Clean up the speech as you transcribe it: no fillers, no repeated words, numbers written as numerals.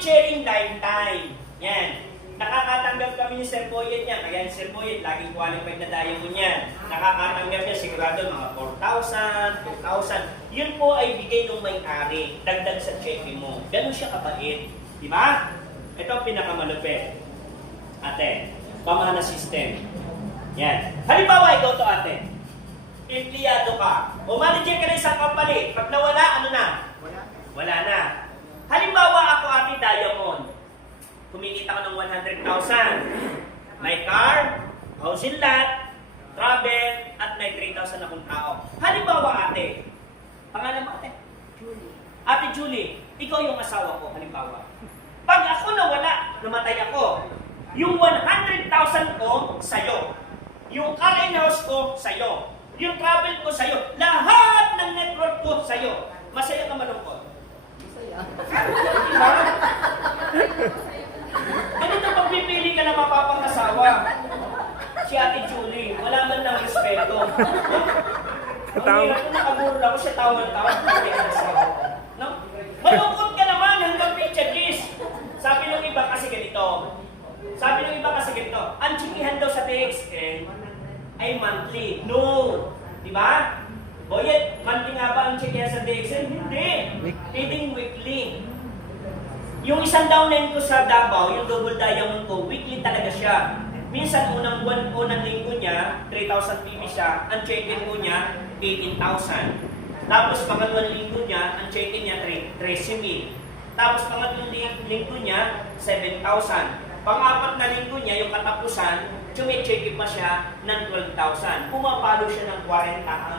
sharing lifetime. Yan. Nakakatanggap kami ni Sir Boyet niya. Kaya si Sir Boyet, laging qualified na diamond niya. Nakakatanggap niya sigurado mga 4,000, 2,000. Yun po ay bigay ng may-ari. Dagdag sa check mo. Ganun siya kabait. Di ba? Ito ang pinakamalupit. Ate, pamana system. Yan. Halimbawa, ikaw to ate. Empleyado ka. O manager ka na isang company. Pag nawala, ano na? Wala na. Halimbawa ako, ate Diamond. Kumikita ko ng 100,000. May car, housing lot, travel, at may 3,000 akong tao. Halimbawa ate. Pangalan mo ate? Julie. Ate Julie, ikaw yung asawa ko, halimbawa. Pag ako nawala, namatay ako, yung 100,000 ko, sa'yo. Yung car and house ko, sa'yo. Yung travel ko, sa'yo. Lahat ng network ko, sa'yo. Masaya ka malungkot. Masaya. Diba? Ganito pagpipili ka na mapapangasawa. Si Ate Julie, wala man ng respeto. Ang hirap ko, nakaburla ko siya tawag-tawag. No? Malungkot ka naman hanggang picture kiss. Sabi ng iba kasi ganito. Ang chikihan daw sa TXN ay monthly. No! Diba? Boyet, monthly nga ba ang chikihan sa TXN? Hindi. Pwedeng weekly. Yung isang downline ko sa Davao, yung double diamond ko, weekly talaga siya. Minsan unang buwan o ng linggo niya, 3,000 PB siya. Ang check-in ko niya, 18,000. Tapos pangalawang linggo niya, ang check-in niya, 13,000. Tapos pangatlong linggo niya, 7,000. Pang-apat na linggo niya, yung katapusan, check-in pa siya ng 12,000. Pumapalo siya ng 40 hanggang